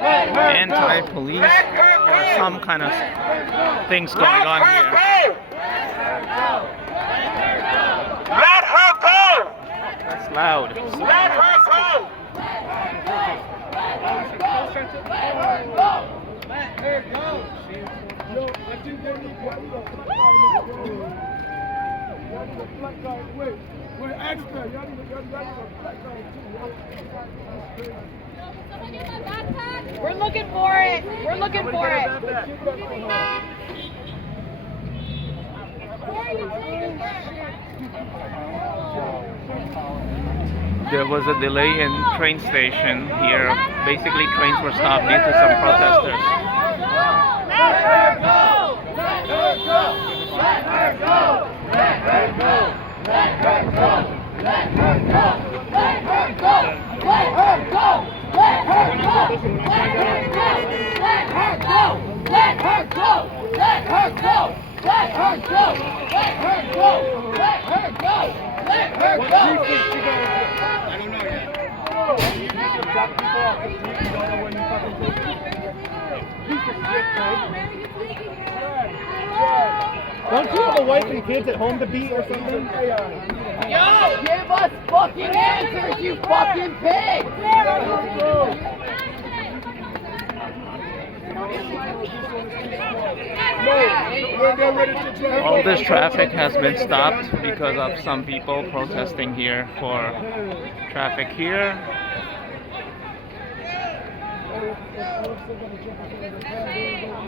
anti-police or some kind of things going on here. Let her go! That's loud. Let her go! Let her go! Yo, I think they need a black guy. Wait, extra. Y'all need a black guy too. We're looking for it. We're looking for it. There was a delay in train station here. Basically, trains were stopped due to some protesters. Let her go! Let her go! Let her go! Let her go! Let her go! Let her go! Let her go! Let her go! Let her go! Let her go! Let her go! Let her go! Let her go! Let her go! Let her go! Let her go! Let her go! I don't know yet. You need to drop people off because you don't know when you fucking do it. Piece of shit, man. Don't you have a wife and kids at home to beat or something? Yo, give us fucking answers, you fucking pig! All this traffic has been stopped because of some people protesting here for traffic here.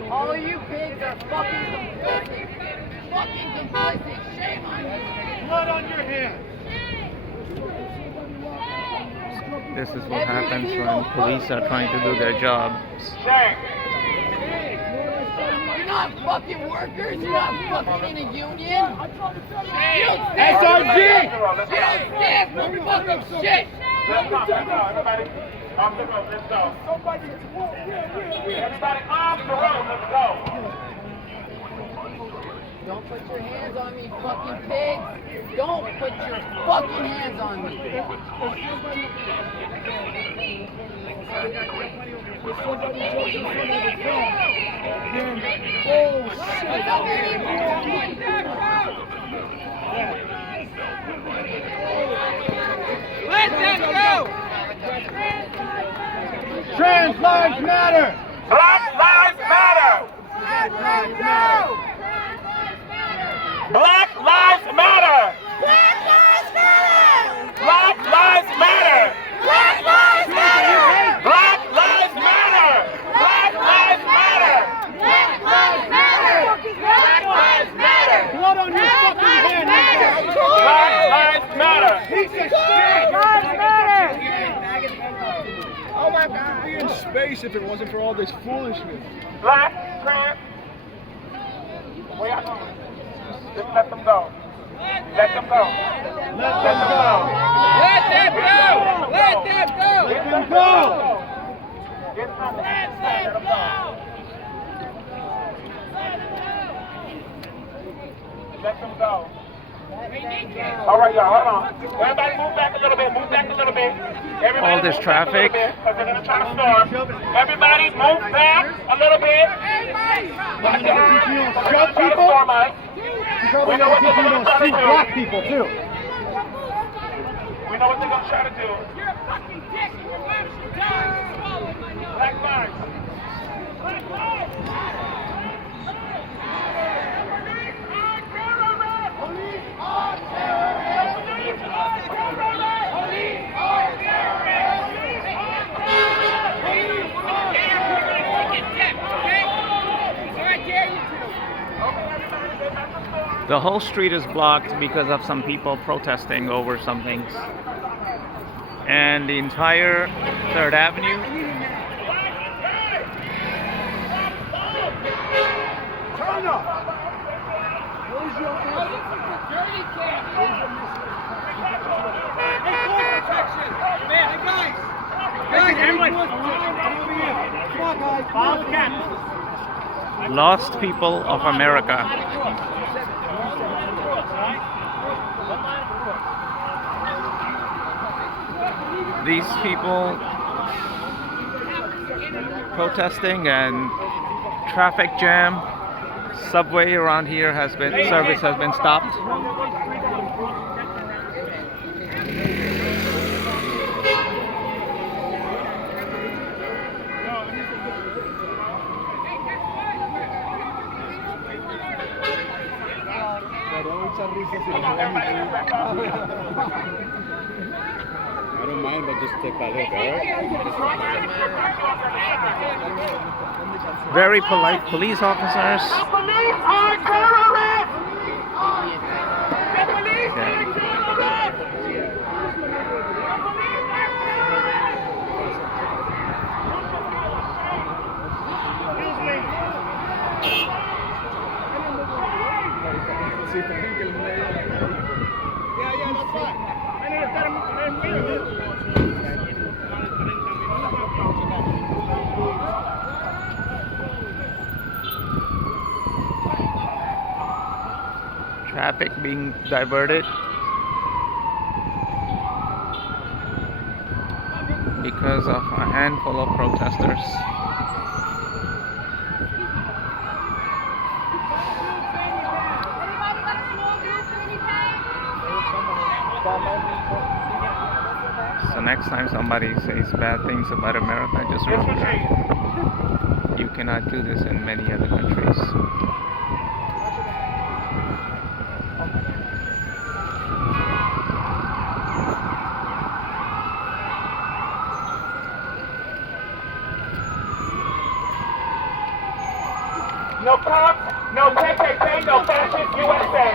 All of you pigs are fucking complicit. Fucking complicit. Shame on you. Blood on your hands. This is what happens when police are trying to do their jobs. You're not fucking workers. You're not fucking in a union. SRG! Stand for fucking shit. Let's go. Everybody, off the road. Let's go. Everybody off the road. Let's go. Don't put your hands on me, fucking pigs. Don't put your fucking hands on me. Let them go! Trans lives matter! Black lives matter! Black lives matter! Black lives matter! Black lives matter! Black lives matter! Black lives matter! Black lives matter! Black lives matter! Black lives matter! Black lives matter! Blood on your fucking hands! Black lives matter! Piece of shit! Oh my God! We'd be in space if it wasn't for all this foolishness. Black trans. Where y'all going? Just let them go. Let them go. Let them go! Let them go! Let them go! Let them go! Get them go. Let them go. All right, y'all, hold on. Everybody move back a little bit. Move back a little bit. Everybody All this move back a little traffic. bit, 'cause they're gonna try to storm. Everybody move back a little bit. Shove people? Storm us. You probably know what they're going to shoot black people too. We know what they're gonna try to do. You're a fucking dick! Black lives. Black lives. Police are terrorists! Police are terrorists! Police are terrorists! The whole street is blocked because of some people protesting over some things. And the entire 3rd Avenue Turn up! Where's your Security camp! Hey guys! Guys, everyone! Come on guys! Follow the cat! Lost People of America. These people protesting and traffic jam. Subway around here service has been stopped. I don't mind, but just take that look, alright? Very polite police officers. The police are terrorists! The police are terrorists! Yeah, that's fine. Traffic being diverted because of a handful of protesters. So next time somebody says bad things about America, just remember you cannot do this in many other countries. No cops, no KKK, no fascist USA.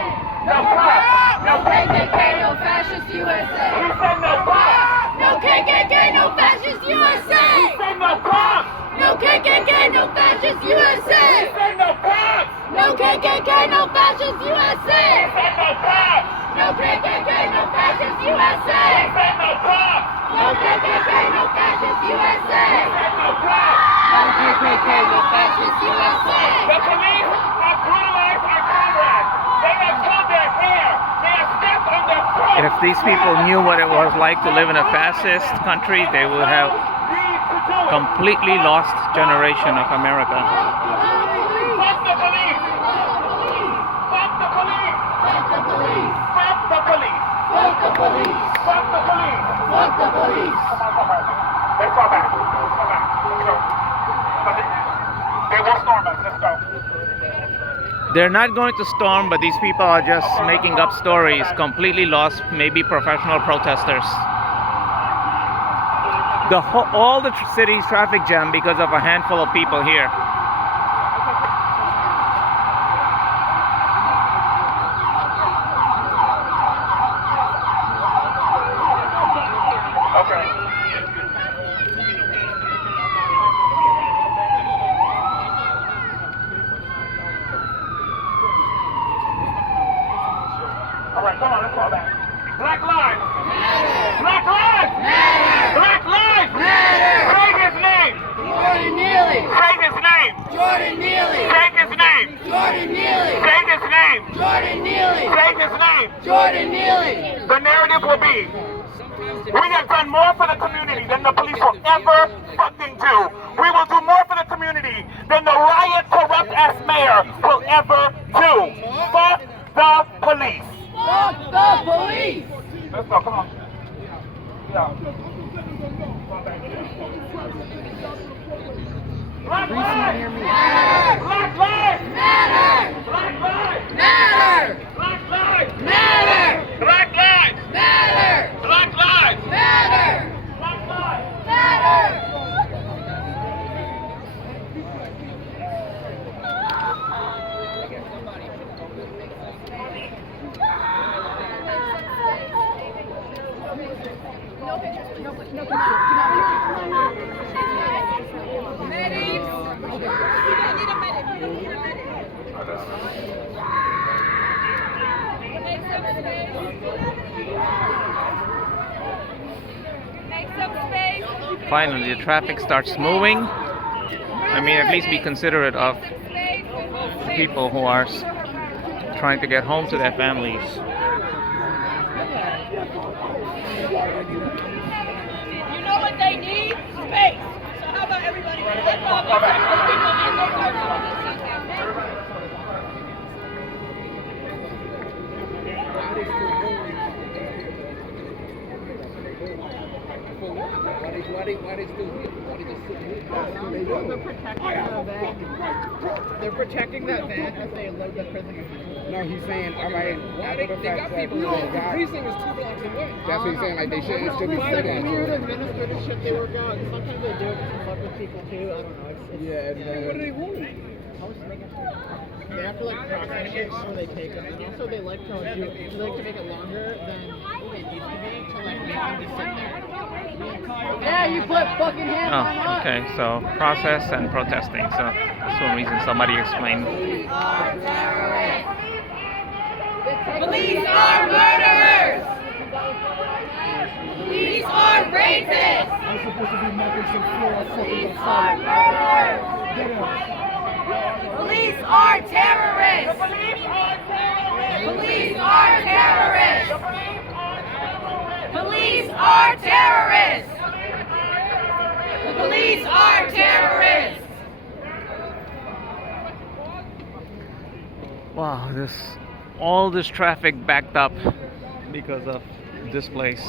No cops, no KKK, no fascist USA. He said no cops. No KKK, no fascist USA. He said no cops. No KKK, no fascist He USA. said no cops. No KKK, no fascist USA. He said no cops. No KKK, no fascist USA. He said no cops. No KKK, no fascist USA. He said no cops. No KKK, no fascist USA. The police have brutalized our comrades. They have killed their hair. They have stepped on their foot. If these people knew what it was like to live in a fascist country, they would have completely lost generation of America. Fuck the police! Fuck the police! Fuck the police. Fuck the police! Fuck the police. Fuck the police! Fuck the police. Come on. Let's go back. Let's go back. Let's go. They will storm us. Let's go. They're not going to storm, but these people are just making up stories, completely lost, maybe professional protesters. All the city's traffic jam because of a handful of people here. Okay. All right, come on, let's go back. Black lives! Black lives! Black lives! Say his name! Jordan Neely. Say his name! Jordan Neely. Say his name! Jordan Neely. Say his name! Jordan Neely. Say his name! Jordan Neely. The narrative will be, we have done more for the community than the police will ever fucking do. We will do more for the community than the riot corrupt-ass mayor will ever do. Fuck the police. Fuck the police. Let's go, come on. Yeah. Black lives! Black lives! Matter. Black lives! Matter. Black lives! Matter. Black lives! Matter. Black lives! Matter. Black lives! Matter. Finally, the traffic starts moving. I mean, at least be considerate of people who are trying to get home to their families. You know what they need? Space. So how about everybody? They're protecting that van as they load the prisoners. No, he's saying, all right, They got people. The precinct is 2 blocks away. that's what he's saying, like, they shouldn't still be sitting. Weird administrative shit they work out. Sometimes they do it to fuck with people too. I don't know. Yeah, What do they want? They have to like process it before they take them. And also they like to do it. They like to make it longer than it used to be to like make them just sit there. Yeah, you put fucking hands on Oh, us. okay. So process and protesting. So that's one reason somebody explained. Police are murderers! Police are rapists! I'm supposed to be making some floor Police are murderers! Police are terrorists! Police are terrorists! Police are terrorists! The police are terrorists! Wow, all this traffic backed up because of this place.